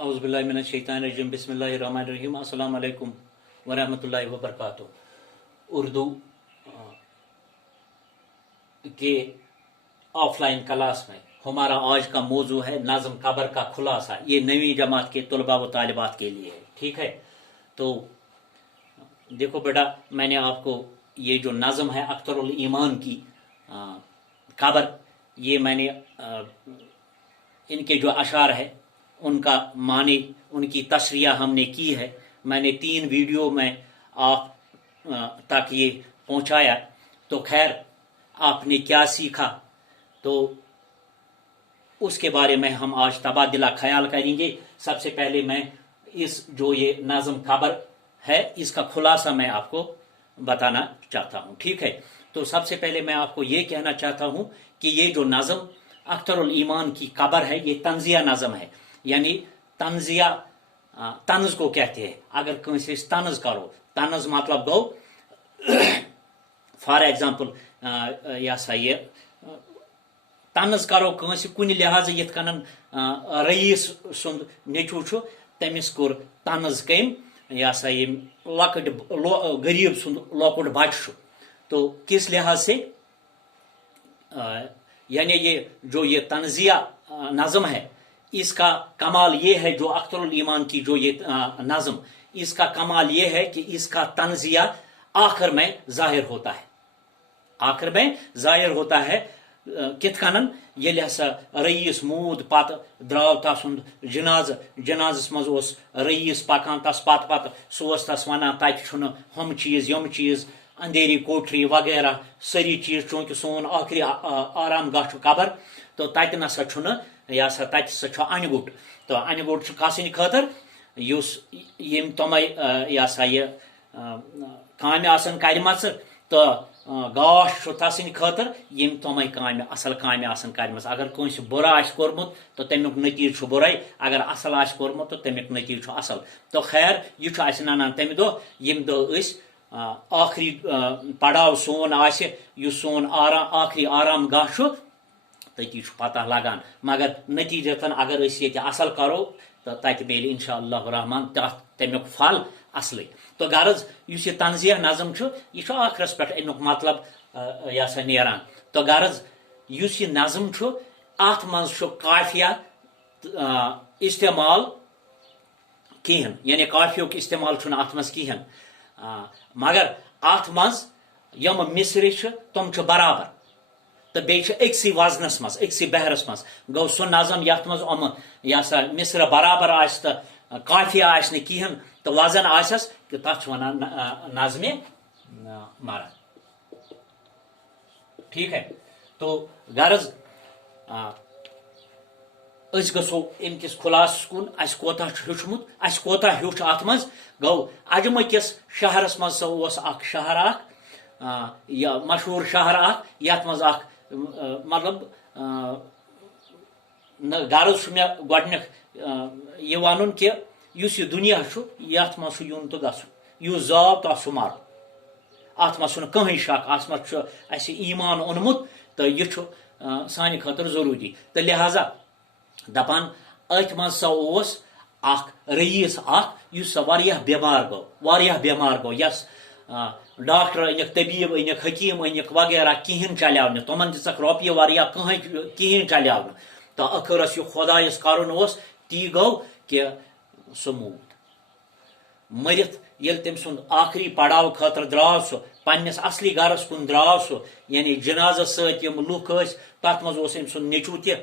औज़ुबिल्लाहि मिनश्शैतानिर्रजीम बिस्मिल्लाहिर्रहमानिर्रहीम अस्सलाम वालेकुम वरहमतुल्लाहि वबरकातुहू। उर्दू के ऑफलाइन क्लास में हमारा आज का मौजू है नाज़म कबर का खुलासा। ये नवीं जमात के तलबा व तालिबात के लिए है, ठीक है। तो देखो बेटा, मैंने आपको ये जो नाज़म है अख्तरुल ईमान की कबर, ये मैंने इनके जो अशार है उनका मानी, उनकी तशरीह हमने की है। मैंने 3 वीडियो में आप तक ये पहुंचाया। तो खैर, आपने क्या सीखा तो उसके बारे में हम आज तबादला ख्याल करेंगे। सबसे पहले मैं इस जो ये नाज़म कबर है इसका खुलासा मैं आपको बताना चाहता हूँ, ठीक है। तो सबसे पहले मैं आपको ये कहना चाहता हूँ कि ये जो नाज़म अख्तरुल ईमान की कबर है ये तंजिया नाज़म है, यानी तंजिया तंज को कहते हैं। अगर कहीं तंज करो, तंज मतलब गो फॉर एग्जाम्पल यह सा ये तंज करो कहीं कुन लिहाज यथ कन रईस सुंद नेचू तमिस कोर तंज कम यह सा ये लकट गरीब सुंद लकुट बच्च। तो किस लिहाज से, यानी ये जो ये तंजिया नाज़म है इसका कमाल ये है, जो अख्तरुल ईमान की जो ये नाज़म, इसका कमाल ये है कि इसका तंजिया आखिर में जाहिर होता है। आखिर में जाहिर होता है कित कनन ये हसा रईस मूद पत द्राव तसुंद जनाजस मज रईस पकान तस पत पत सोस तस वनान तत हम चीज यम चीज अंधेरी कोठरी वगैरह सारी चीज, चूंकि सोन आखिरी आराम गाह कबर, तो तत नसा यह सा तत सो अनगुट। तो अनगुट कसन खतर यम तम यह सा ये काम आसन करमच, तो गाश तसन खतर यम तम काम असल काम आसन करमच। अगर कंस बुरा आस कोरमुत तो तमिक नतीज बुराई, अगर असल आस कोरमुत तो तमिक नतीज असल। तो खैर यह ननान तमि दो यम दो आखिरी पड़ाव सोन सोन आखिरी आराम गाह तती पता लगान। मगर नतीजतन अगर ये असल करो तो तत मिल इंशाअल्लाह रहमान तमिक फल असल। तो गरज इस तंजिया नाज़म यह आखिरस पे अमुक मतलब यह सा नेरान। तो गरज इस नाज़म अत मज काफिया इस्तेमाल कहें, यानी काफियुक इस्तेमाल अत मज कहें, मगर अत मज यम मिसर तम बराबर तो बेच अक्सी वजनस मज अक्सी बहरस मज गो सो नाज़म यथ मज यह सा मिसर बराबर आस तो काफिया आस कहें, तो वजन आसस कि तथ वन नाज़मे मरद, ठीक है। तो गरज गो अमकिस खुलास कुन अस कोता हेचमुत, अस कोता हेच अत मज गो अजम किस शहरस मज शहर या मशहूर शहर यथ मज मतलब गरज मे गोडनिक ये वन कि यह दुनिया यथ मज यून तो गु यह जाब तो सह मर, अत मज कहीं शक, अत मज ईमान ओनमुत, तो यह सान खतर जरूरी। तो लिहाजा दपान अथ मज सा रईस बेमार गो यस डॉक्टर अनिक तबीब अनिक हकीम अनिक वगैरह कहें चलाव तमन दिख रोपये वारिया कहें चलाव, तो अखरस यह खुदायस कर ती गो कि सह मूद मरित ये तम सुंद आखिरी पड़ाव खतर द्राव सह पन्नस असली गरस कुन द्राव सह, यानी जनाजस सम लुक तथ मज अम सुंद नेचू तह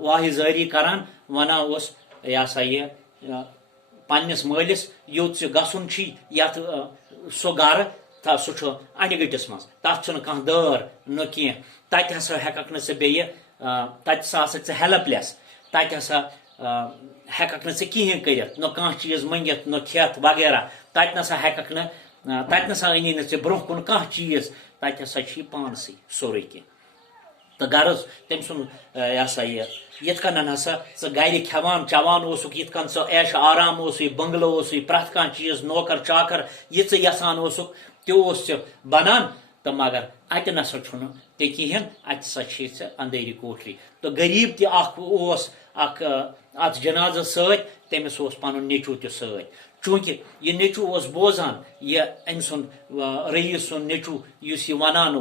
वाहि जारी करान वनान यह सा ये पन्नस मालिस योत गसन यथ सो गर सह अनगटिस मज तथ कह दर न कह तत हसा हेकक बे तत सा हेल्पलेस, तत हसा हेकक कहें कर न कह चीज मंगित न खेत वगैरह, तत नसा हेकक तत नसा अनी ब्रोह कुन कह चीज, तत हसा पानस सोरे कह। तो गरज तम सुन यह सा ये कन हसा गर खेवान चवान यन ऐश आराम बंगलो प्रथ कह चीज नौकर चाकर ये यसान तह बनान, तो मगर अत नसा कहें अत सा अंधेरी कोठरी। तो गरीब तह ات جنازہ ست تمس پن نیچو تہ ست چونکہ یہ نیچو بوزان یہ ام سن رئیس سن نیچو اس یہ ونان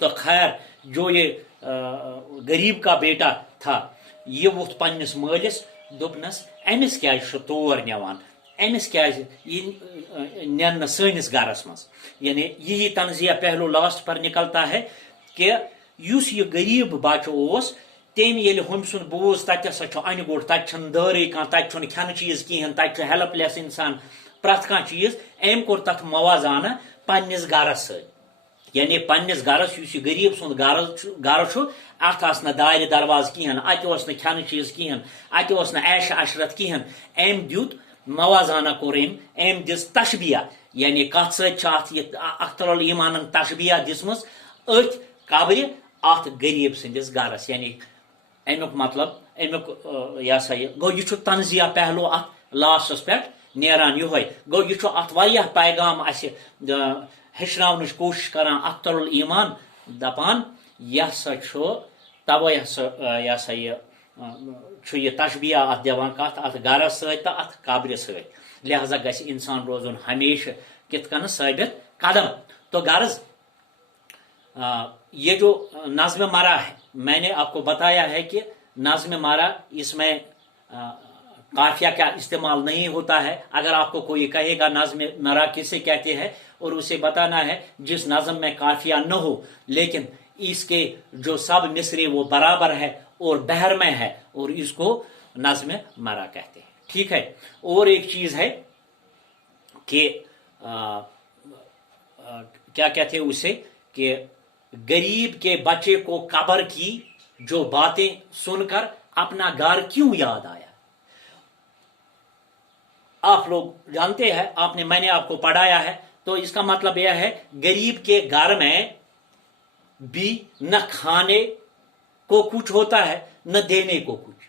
تو خیر جو یہ غریب کا بیٹا تھا یہ ووت پنس مالس دپنس امس کیا تور نوان امس کیا نن سنس گرس مز یعنی یہی تنزیہ پہلو لاسٹ پر نکلتا ہے کہ اس یہ غریب بچہ تم یل ہم سن بوز تت ہسا ان گوڑ تت دارے کھانا تت کھین چیز کہین تت ہیلپ لیس انسان پرت کھانا چیز ام کور تت موازانہ پنس گرس ست یعنی پنس گرس اس غریب سند گر ات نا دار درواز کہین ات کھین چیز کہین ات عیش عشرت کہین ام دیت موازانہ کور ام دس تشبیہ یعنی کت ست اختر الایمان تشبیہ دسم ات قبر ات غریب سندس گرس یعنی امیک مطلب امیک یہ سا یہ گو یہ تنزیہ پہلو ات لاسٹس پہ نیران یہ گو یہ ات واریاہ پیغام اس ہچناونچ کوشش کران اختر الایمان دپان یہ سا توے یہ سا یہ تشبیہ ات دیوان کت ات گرس ست تو ات قبر ست لہذا گژھِ انسان روزن ہمیشہ کت کن ثابت قدم تو غرض یہ جو نظم مرا ہے میں نے آپ کو بتایا ہے کہ نظم مرا اس میں قافیہ کا استعمال نہیں ہوتا ہے. اگر آپ کو کوئی کہے گا نظم مرا کسے کہتے ہیں اور اسے بتانا ہے جس نظم میں قافیہ نہ ہو لیکن اس کے جو سب مصرے وہ برابر ہے اور بحر میں ہے اور اس کو نظم مرا کہتے ہیں. ٹھیک ہے. اور ایک چیز ہے کہ کیا کہتے ہیں اسے کہ غریب کے بچے کو قبر کی جو باتیں سن کر اپنا گھر کیوں یاد آیا. آپ لوگ جانتے ہیں میں نے آپ کو پڑھایا ہے تو اس کا مطلب یہ ہے غریب کے گھر میں بھی نہ کھانے کو کچھ ہوتا ہے نہ دینے کو کچھ.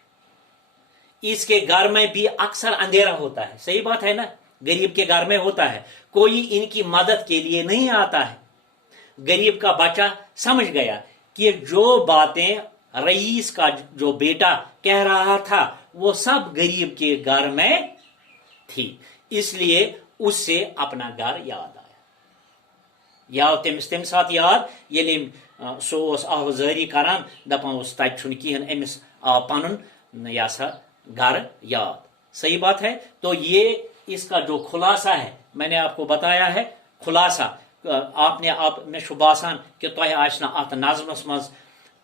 اس کے گھر میں بھی اکثر اندھیرا ہوتا ہے. صحیح بات ہے نا. غریب کے گھر میں ہوتا ہے کوئی ان کی مدد کے لیے نہیں آتا ہے. غریب کا بچہ سمجھ گیا کہ جو باتیں رئیس کا جو بیٹا کہہ رہا تھا وہ سب غریب کے گھر میں تھی اس لیے اس سے اپنا گھر یاد آیا. یا تمس تم سات یاد یل سو آوزاری کران دپان تت کہین امس آ پن یہ سا گھر یاد. صحیح بات ہے. تو یہ اس کا جو خلاصہ ہے میں نے آپ کو بتایا ہے. خلاصہ آپ نے میں باسان کہ تہ آس ات نظمس مز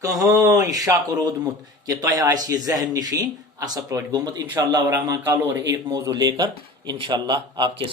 کہیں شک رودمت کہ تہ آس یہ ذہن نشین اصل پہ گومت. انشاءاللہ الرحمن کل اور ایک موضوع لے کر انشاءاللہ آپ کے